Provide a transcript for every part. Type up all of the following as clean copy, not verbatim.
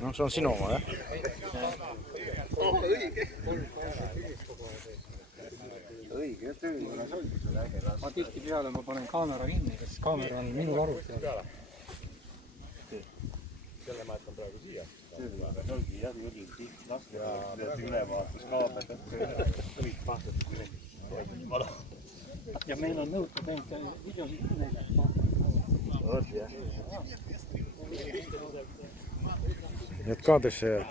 no see on sinu oma, jah? Õige, töö juures olgi sul äge. Ma tihtipeale ma panen kaamera kinni, sest kaamera on minu arvuti all. Selle ma jätan praegu siia. Töö juures olgi jah, jõgi tiht laske ülevaatus kaamera. Kõik vaatad kuidagi. Ja meil on nõutud ainult videosid neile. Oot, jah. Et kaadrisse jääb.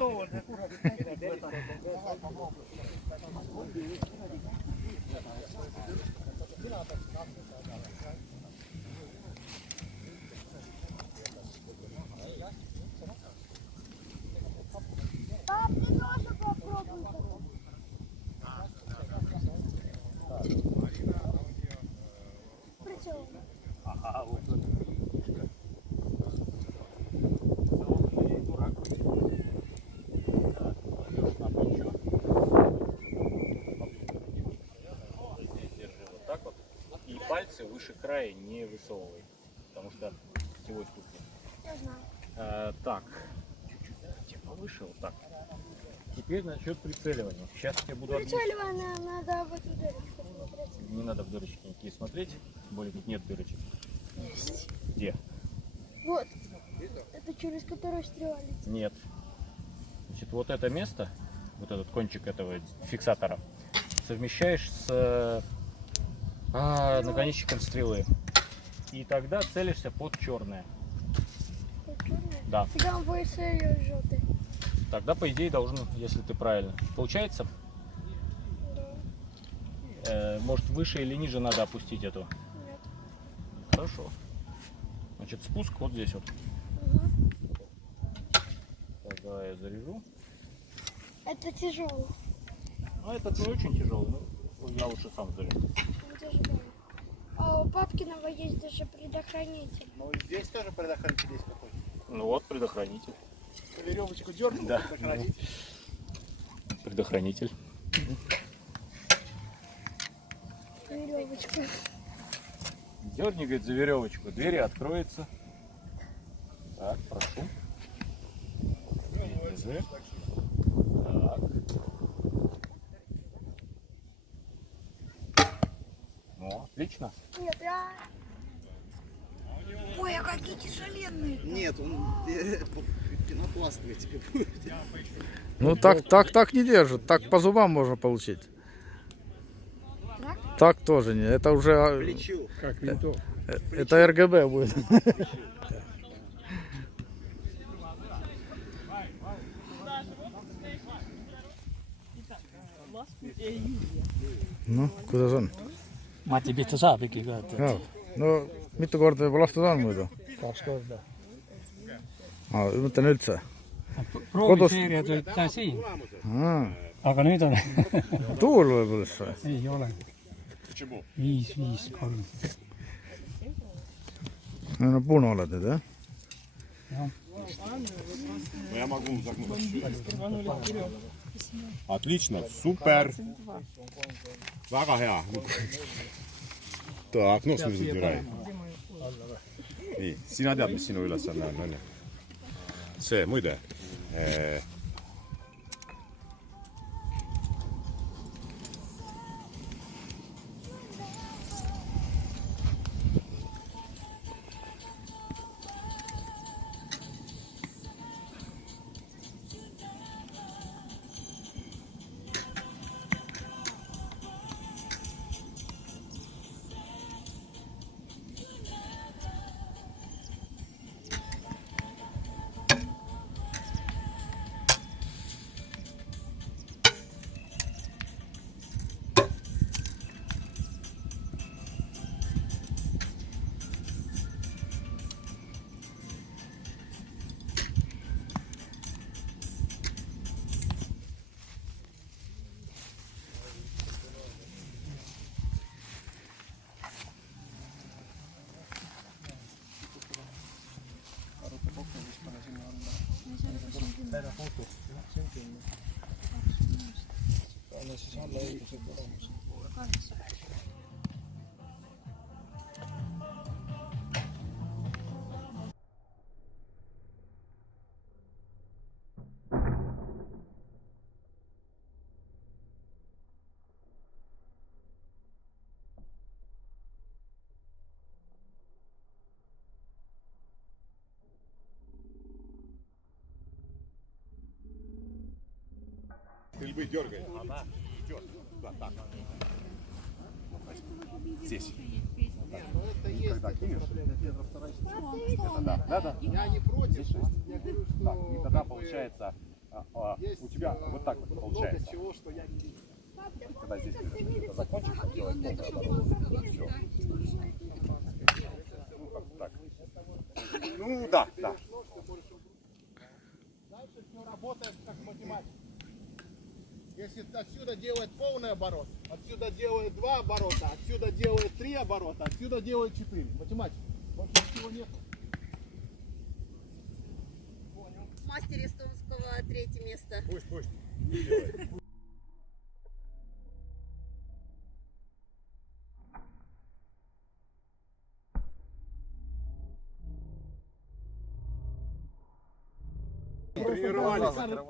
Пальцы выше края не высовывай, потому что сетевой ступни. Я знаю. Так, чуть-чуть повыше, вот так. Теперь насчет прицеливания. Сейчас я буду Прицеливание надо в эту дырочку смотреть. Не надо в дырочки никакие смотреть, тем более тут нет дырочек. Есть. Где? Вот. Это через которую стрела летит. Нет. Значит, вот это место, вот этот кончик этого фиксатора, совмещаешь с наконечником стрелы. И тогда целишься под черное. Под черное? Да. Тогда он будет желтый. Тогда, по идее, должен, если ты правильно. Получается? Да. Может, выше или ниже надо опустить эту? Нет. Хорошо. Значит, спуск вот здесь вот. Угу. Тогда я заряжу. Это тяжело. Ну, этот не очень тяжелый, но я лучше сам заряжу. Тяжело. А у Папкиного есть даже предохранитель. Ну, здесь тоже предохранитель есть какой-то. Ну вот, предохранитель. Веревочку дернул, Да. предохранитель. Предохранитель. Веревочку. Дерни, говорит, за веревочку. Двери откроются. Так, прошу. Видите? Так. Ну, отлично. Нет, я... Ой, а какие тяжеленные. Нет, он пенопластовый тебе будет. Ну так не держит, так по зубам можно получить. Так тоже не, это уже... Плечу. Как винтов. Это РГБ будет. noh, kuidas on? Mati pihta saab ikkagi ka. No mitu korda juba lastud on muidu? 2 korda. Mõtlen üldse. Prooviseeriad olid siin. Aga nüüd on... Tuul võib-olla või? Ei ole. 5, 5, 3. No puno oled nüüd, jah? Я могу загнуть. Отлично, супер. Väga hea. Так, no sul забирай. Nii, sina tead, mis sinu ülesanne on, on ju? See, muide. Siis alla õigused olemas. львы дергает. Она идет. Да, так. Здесь. Когда кинешь, да. Я не против. Я говорю, что Так, и тогда получается, у тебя вот так вот получается. чего, что я не вижу. Когда здесь это закончишь, делать полный оборот. Все. Ну, как так. Ну, да. Дальше все работает как математика. Если отсюда делает полный оборот, отсюда делает 2 оборота, отсюда делает 3 оборота, отсюда делает 4. Математика. Больше ничего нет. Мастер эстонского 3 место. Пусть. Тренировались.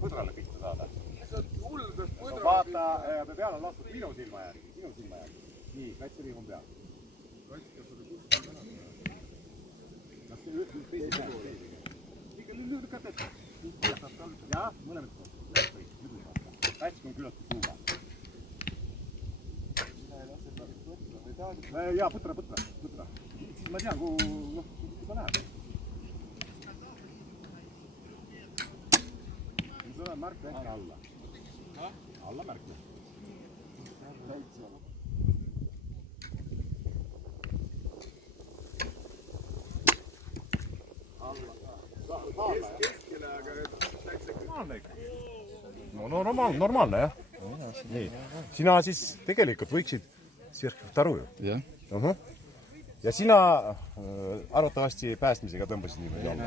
Põdrale pihta saada. No vaata, me peale on lastud sinu silma järgi. Nii, kaitseliim on peal. Lükkad ette. Jah, mõlemad pooled. Hästi on küllalt tuuma. Jaa, põtra. Siis ma tean, kuhu ta läheb. Seda märk väike alla. Alla märk. No normaalne jah. Nii. Sina siis tegelikult võiksid Sverhtaru ju. Jah. Ja sina arvatavasti päästmisega tõmbasid niimoodi alla.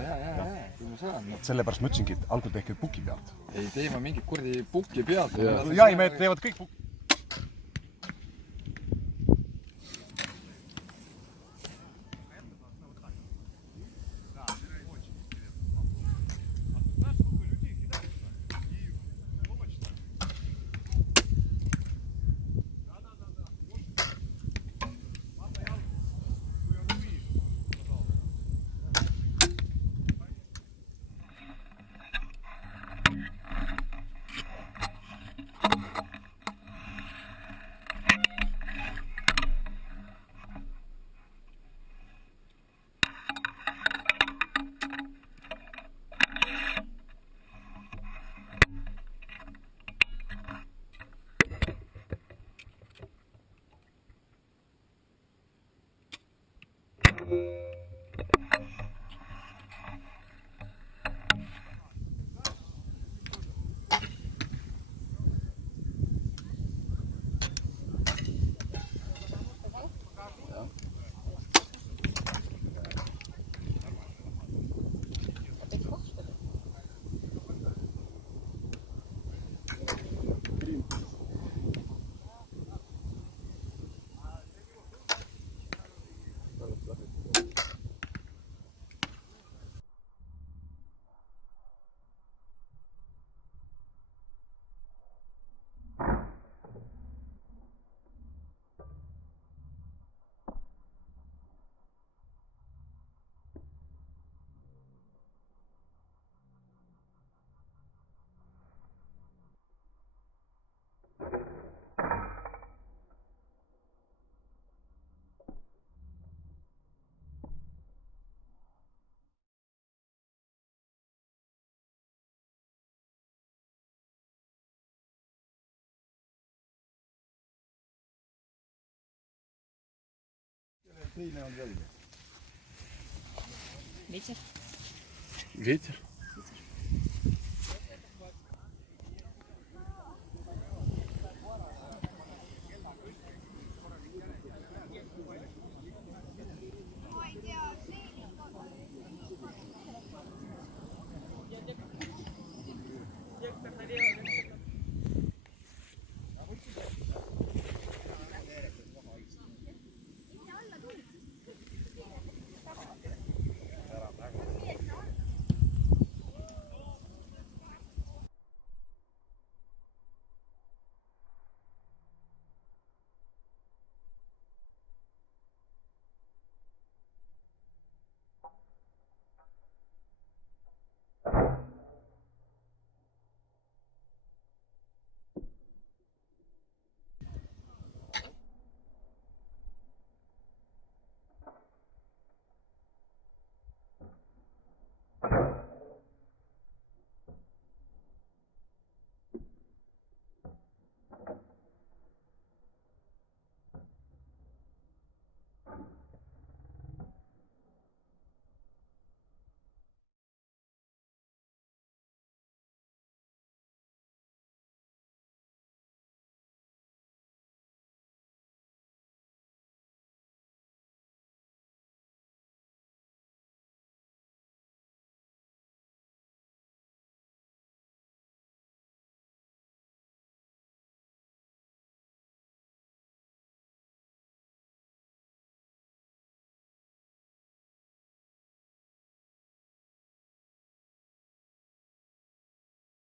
Küll ma saan. Sellepärast ma ütlesingi, et algul tehke puki pealt. Ei tee ma mingit kurdi pukki pealt. Jahimehed teevad kõik pukki. Ветер.